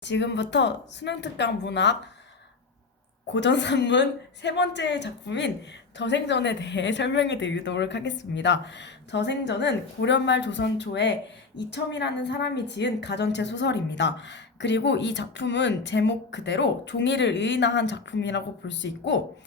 지금부터 수능특강 문학 고전산문 세 번째 작품인 저생전에 대해 설명해 드리도록 하겠습니다. 저생전은 고려말 조선 초에 이첨이라는 사람이 지은 가전체 소설입니다. 그리고 이 작품은 제목 그대로 종이를 의인화한 작품이라고 볼 수 있고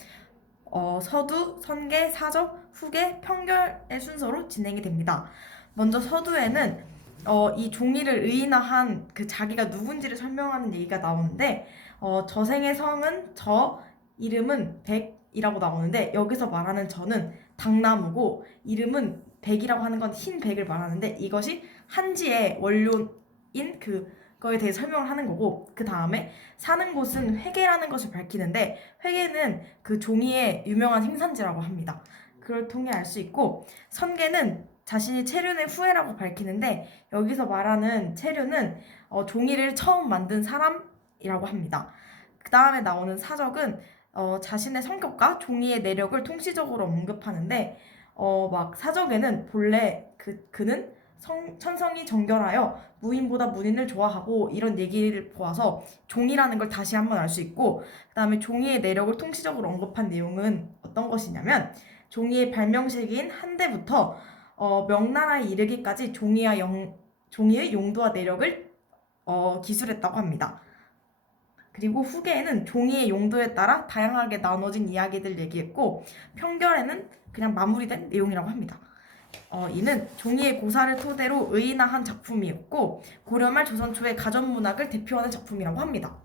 어, 서두, 선계, 사적, 후계, 평결의 순서로 진행이 됩니다. 먼저 서두에는 어, 이 종이를 의인화한 그 자기가 누군지를 설명하는 얘기가 나오는데 어, 저생의 성은 저, 이름은 백이라고 나오는데 여기서 말하는 저는 당나무고 이름은 백이라고 하는 건 흰 백을 말하는데 이것이 한지의 원료인 그거에 대해 설명을 하는 거고 그 다음에 사는 곳은 회계라는 것을 밝히는데 회계는 그 종이의 유명한 생산지라고 합니다. 그걸 통해 알 수 있고 선계는 자신이 체륜의 후예라고 밝히는데 여기서 말하는 체륜은 어, 종이를 처음 만든 사람이라고 합니다. 그 다음에 나오는 사적은 어, 자신의 성격과 종이의 내력을 통시적으로 언급하는데 어, 막 사적에는 본래 그, 그는 성, 천성이 정결하여 무인보다 문인을 좋아하고 이런 얘기를 보아서 종이라는 걸 다시 한번 알 수 있고 그 다음에 종이의 내력을 통시적으로 언급한 내용은 어떤 것이냐면 종이의 발명시기인 한대부터 어, 명나라에 이르기까지 종이와 영, 종이의 용도와 내력을 어, 기술했다고 합니다. 그리고 후계에는 종이의 용도에 따라 다양하게 나눠진 이야기들 얘기했고 평결에는 그냥 마무리된 내용이라고 합니다. 어, 이는 종이의 고사를 토대로 의인화한 작품이었고 고려말 조선 초의 가전 문학을 대표하는 작품이라고 합니다.